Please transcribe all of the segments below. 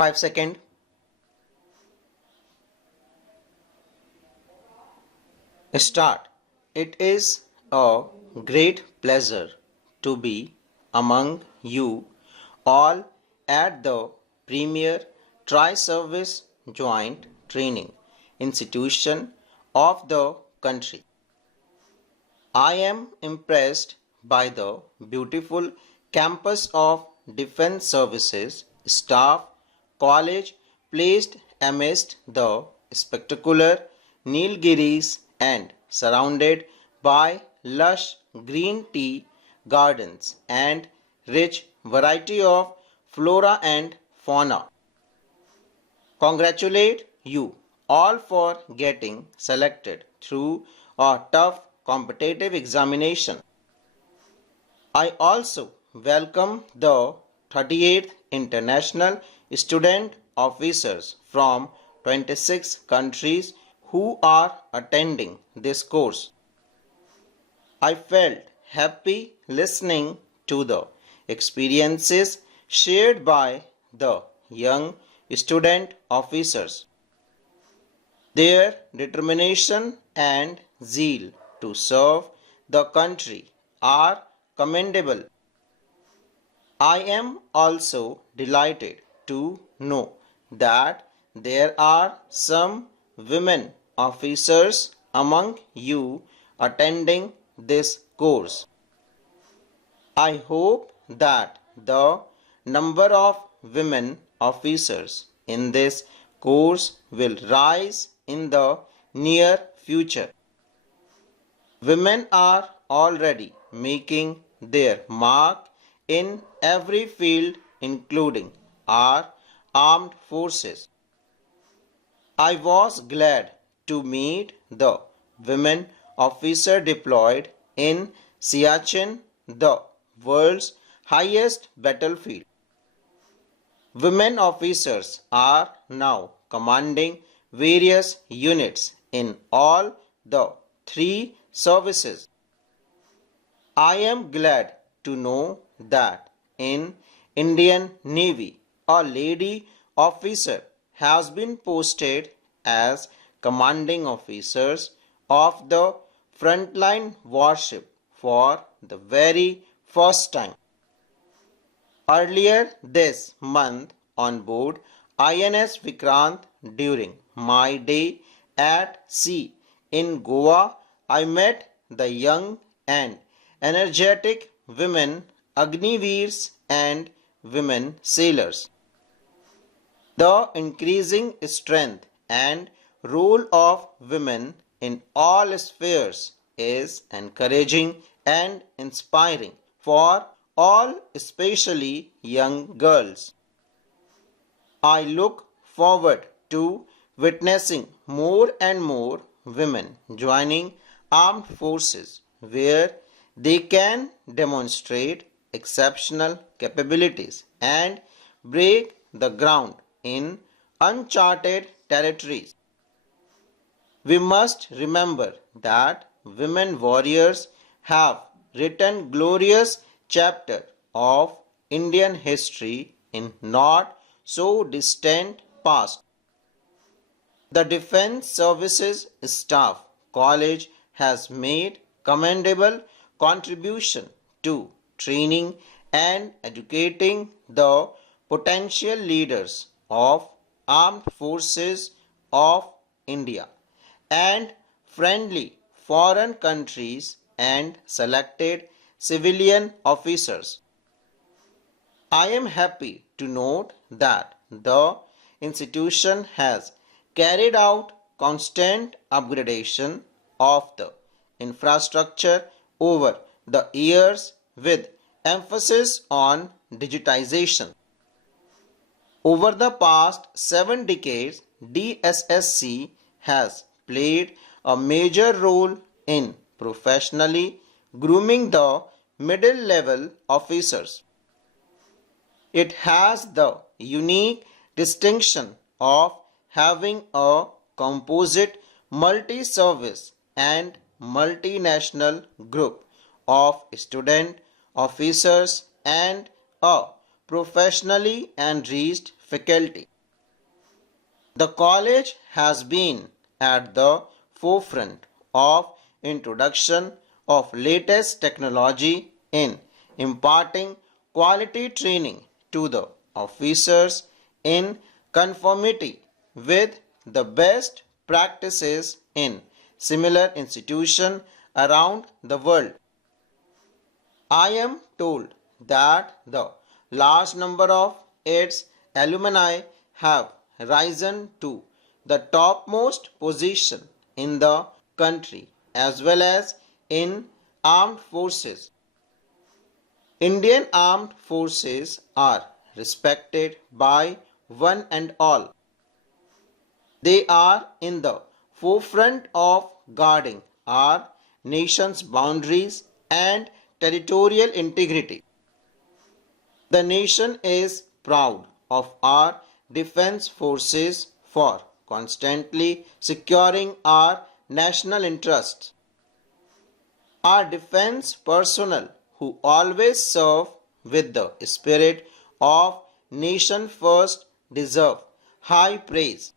5 seconds. Start. It is a great pleasure to be among you all at the premier tri-service joint training institution of the country. I am impressed by the beautiful campus of Defence Services Staff College placed amidst the spectacular Nilgiris and surrounded by lush green tea gardens and rich variety of flora and fauna. Congratulate you all for getting selected through a tough competitive examination. I also welcome the 38th International Student Officers from 26 countries who are attending this course. I felt happy listening to the experiences shared by the young student officers. Their determination and zeal to serve the country are commendable. I am also delighted to know that there are some women officers among you attending this course. I hope that the number of women officers in this course will rise in the near future. Women are already making their mark in every field, including our armed forces. I was glad to meet the women officer deployed in Siachen, the world's highest battlefield. Women officers are now commanding various units in all the three services. I am glad to know that in Indian Navy a lady officer has been posted as commanding officers of the frontline warship for the very first time. Earlier this month on board INS Vikrant during my day at sea in Goa, I met the young and energetic women Agniveers and women sailors. The increasing strength and role of women in all spheres is encouraging and inspiring for all, especially young girls. I look forward to witnessing more and more women joining armed forces where they can demonstrate exceptional capabilities and break the ground in uncharted territories. We must remember that women warriors have written glorious chapter of Indian history in not so distant past. The Defence Services Staff College has made commendable contribution to training and educating the potential leaders of armed forces of India and friendly foreign countries and selected civilian officers. I am happy to note that the institution has carried out constant upgradation of the infrastructure over the years with emphasis on digitization. Over the past 7 decades, DSSC has played a major role in professionally grooming the middle level officers. It has the unique distinction of having a composite multi-service and multinational group of student officers and a professionally enriched faculty. The college has been at the forefront of introduction of latest technology in imparting quality training to the officers in conformity with the best practices in similar institutions around the world. I am told that the large number of its alumni have risen to the topmost position in the country as well as in armed forces. Indian armed forces are respected by one and all. They are in the forefront of guarding our nation's boundaries and territorial integrity. The nation is proud of our defense forces for constantly securing our national interests. Our defense personnel who always serve with the spirit of nation first deserve high praise.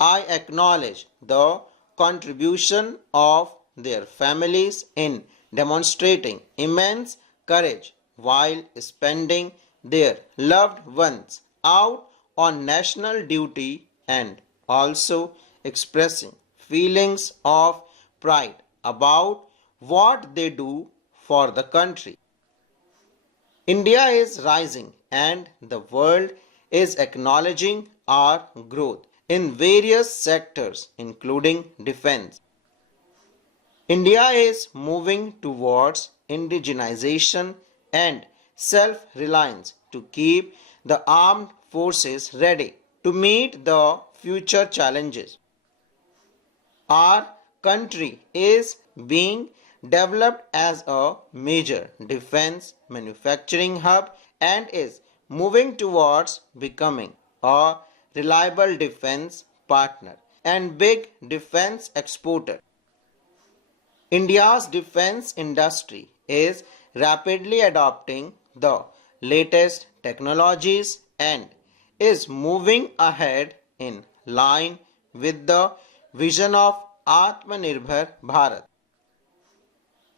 I acknowledge the contribution of their families in demonstrating immense courage while spending their loved ones out on national duty and also expressing feelings of pride about what they do for the country. India is rising and the world is acknowledging our growth in various sectors including defense. India is moving towards indigenization and self-reliance to keep the armed forces ready to meet the future challenges. Our country is being developed as a major defense manufacturing hub and is moving towards becoming a reliable defense partner and big defense exporter. India's defense industry is rapidly adopting the latest technologies and is moving ahead in line with the vision of Atmanirbhar Bharat.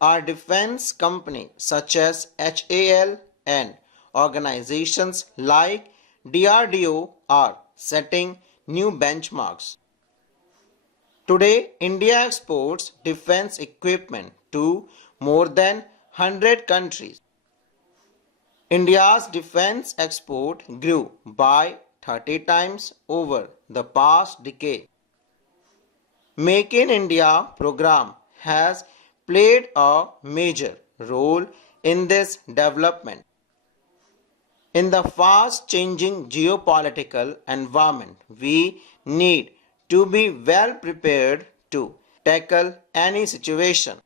Our defense companies such as HAL and organizations like DRDO are setting new benchmarks. Today, India exports defense equipment to more than 100 countries. India's defense export grew by 30 times over the past decade. Make in India program has played a major role in this development. In the fast changing geopolitical environment, we need to be well prepared to tackle any situation.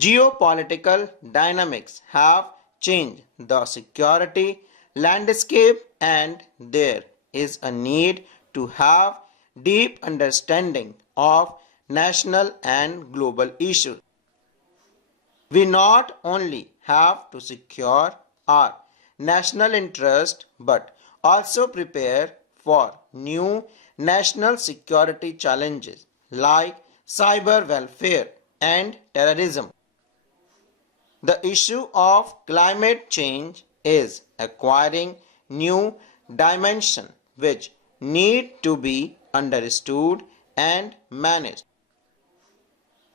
Geopolitical dynamics have changed the security landscape and there is a need to have deep understanding of national and global issues. We not only have to secure our national interest but also prepare for new national security challenges like cyber welfare and terrorism. The issue of climate change is acquiring new dimension which need to be understood and managed.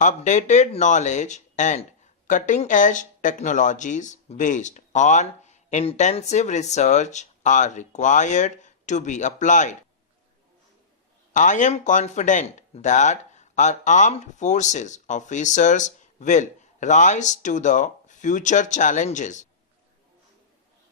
Updated knowledge and cutting-edge technologies based on intensive research are required to be applied. I am confident that our armed forces officers will rise to the future challenges.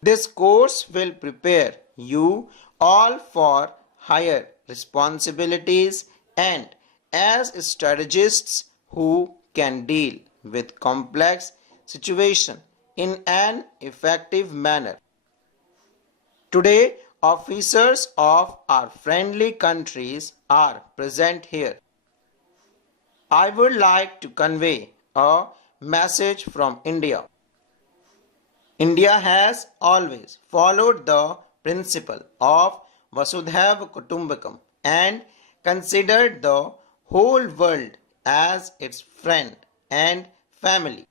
This course will prepare you all for higher responsibilities and as strategists who can deal with complex situations in an effective manner. Today, officers of our friendly countries are present here. I would like to convey a message from India. India has always followed the principle of Vasudhaiva Kutumbakam and considered the whole world as its friend and family.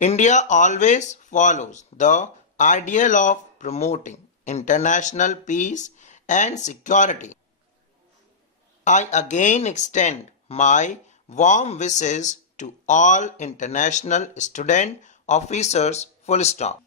India always follows the ideal of promoting international peace and security. I again extend my warm wishes to all international student officers full stop.